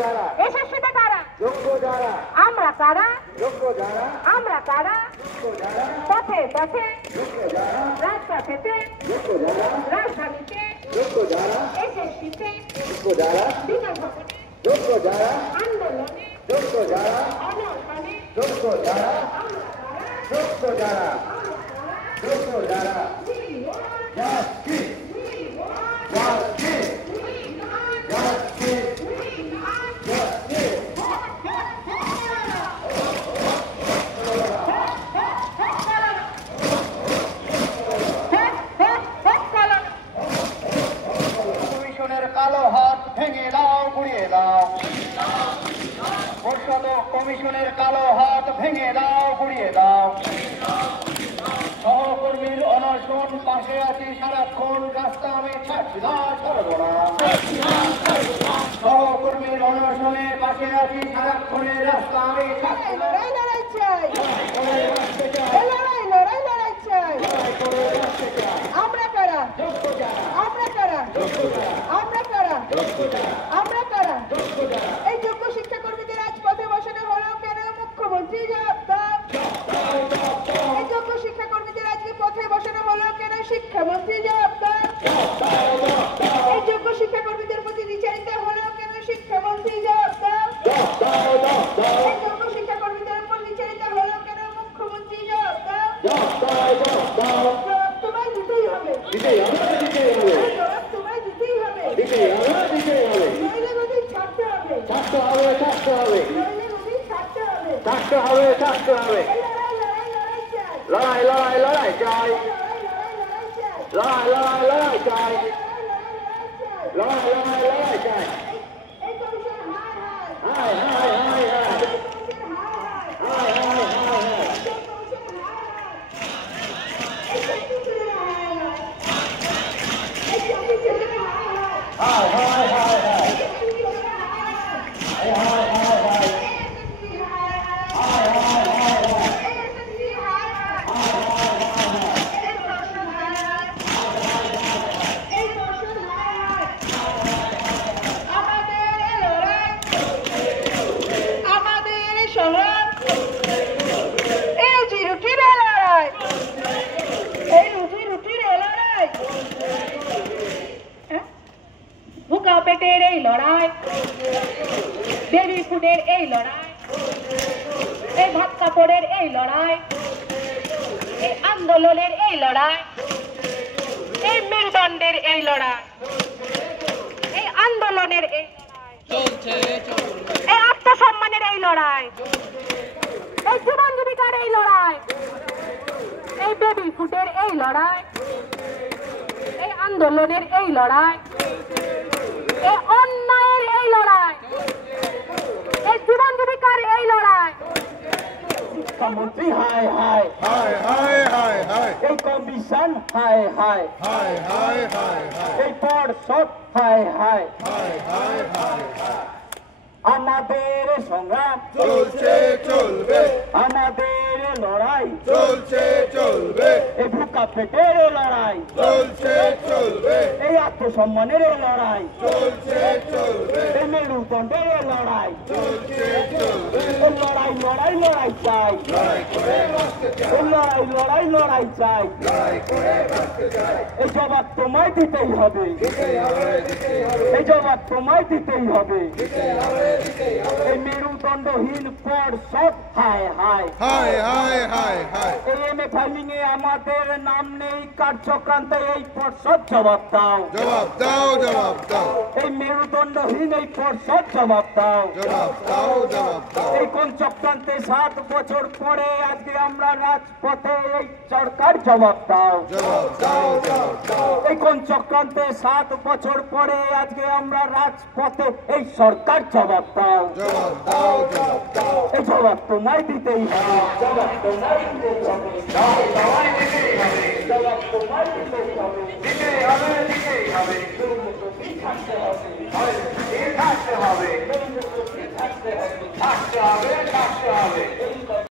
যারা এসএসসিতে কারা যোগ্য যারা আমরা কারা যোগ্য যারা আমরা কারা যোগ্য যারা পথে পথে যোগ্য যারা রাজপথেতে যোগ্য যারা রাজধানীতে যোগ্য যারা এসএসসিতে যোগ্য যারা বিনা ভবনে যোগ্য যারা আন্দোলনে যোগ্য যারা অনশনে যোগ্য যারা যোগ্য যারা যোগ্য যারা জাতি জাতি জাতি জাতি কমিশনের কালো হাত ভেঙে দাও গুড়িয়ে দাও পরিষদ কমিশনের কালো হাত ভেঙে দাও গুড়িয়ে দাও সহকর্মীর অনশন পাশে আছি সারাক্ষণ রাস্তা আমি ছাড়ছি না ছাড়বো না সহকর্মীর অনশনে পাশে আছি সারাক্ষণের রাস্তা আমি ছাড়ছি না লড়াই লড়াই চাই করে রাখতে চাই লড়াই লড়াই লড়াই চাই করে রাখতে চাই আমরা কারা যোগ্য যারা আমরা কারা যোগ্য যারা আমরা কারা যোগ্য যারা আমরা কারা যোগ্য যারা এই যোগ্য শিক্ষাকর্মীদের আজ পথে বসানো হলো কেন মুখ্যমন্ত্রী জবাব দাও এই যোগ্য শিক্ষাকর্মীদের আজকে পথে বসানো হলো কেন শিক্ষামন্ত্রী জবাব দাও এই যোগ্য শিক্ষাকর্মীদের প্রতি বিচারিত হলো কেন শিক্ষামন্ত্রী জবাব দাও এই যোগ্য শিক্ষাকর্মীদের উপর বিচারিত হলো কেন মুখ্যমন্ত্রী জবাব দাও জবাব তোমায় দিতেই হবে জবাব তোমায় দিতেই হবে নইলে নদী ছাড়তে হবে নইলে নদী ছাড়তে হবে এই লড়াই লড়াই লড়াই চাই লড়াই লড়াই লড়াই চাই লড়াই লড়াই লড়াই চাই লড়াই লড়াই লড়াই চাই এই কমিশন হায় হায় হায় হায় হায় এই কমিশন হায় হায় হায় হায় হায় এই কমিশন হায় এই কমিশন হায় এই কমিশন হায় হায় হায় হায় হায় এই কমিশন হায় হায় হায় হায় পেটের এই লড়াই বেবি ফুডের এই লড়াই এই ভাত কাপড়ের এই লড়াই এই আন্দোলনের এই লড়াই এই মেরুদণ্ডের এই লড়াই এই আন্দোলনের এই এই আত্মসম্মানের এই লড়াই এই জীবন জীবিকার এই লড়াই এই বেবি ফুডের এই লড়াই এই আন্দোলনের এই লড়াই এই অন্যায়ের এই লড়াই এই জীবন জীবিকার এই লড়াই শিক্ষামন্ত্রী হায় হায় হায় হায় হায় হায় এই কমিশন হায় হায় হায় হায় হায় হায় এই পর্ষদ হায় হায় হায় হায় হায় আমাদের সংগ্রাম চলছে চলবে আমাদের লড়াই চলছে চলবে এই বুকা পেটের লড়াই চলছে চলবে এই আত্মসম্মানের লড়াই চলছে চলবে এই মেরুদণ্ডের লড়াই চলছে চলবে এই লড়াই লড়াই লড়াই চাই লড়াই করে বাঁচতে চাই এই লড়াই লড়াই লড়াই চাই লড়াই করে বাঁচতে চাই এই জবাব তোমায় দিতেই হবে দিতেই হবে দিতেই হবে এই জবাব তোমায় দিতেই হবে দিতেই হবে দিতেই হবে এই মেরুদণ্ডহীন পর্ষদ হায় হায় হায় হায় হায় হায় এই এম এ ফার্মিং এ আমাদের নাম নেই কার্যক্রান্তে এই পর্ষদ জবাব দাও জবাব দাও জবাব দাও এই মেরুদণ্ডহীন এই পর্ষদ জবাব দাও জবাব দাও জবাব দাও এই কোন চক্রান্তে 7 বছর পরে আজকে আমরা রাজপথে এই সরকার জবাব দাও জবাব দাও জবাব দাও এই কোন চক্রান্তে 7 বছর পরে আজকে আমরা রাজপথে এই সরকার জবাব দাও জবাব দাও জবাব দাও এই জবাব তোমায় দিতেই হবে জবাব তোমায় দিতেই হবে জবাব তোমায় দিতেই হবে দিতেই হবে দিতেই হবে থাকতে হবে থাকতে হবে থাকতে হবে থাকতে হবে থাকতে হবে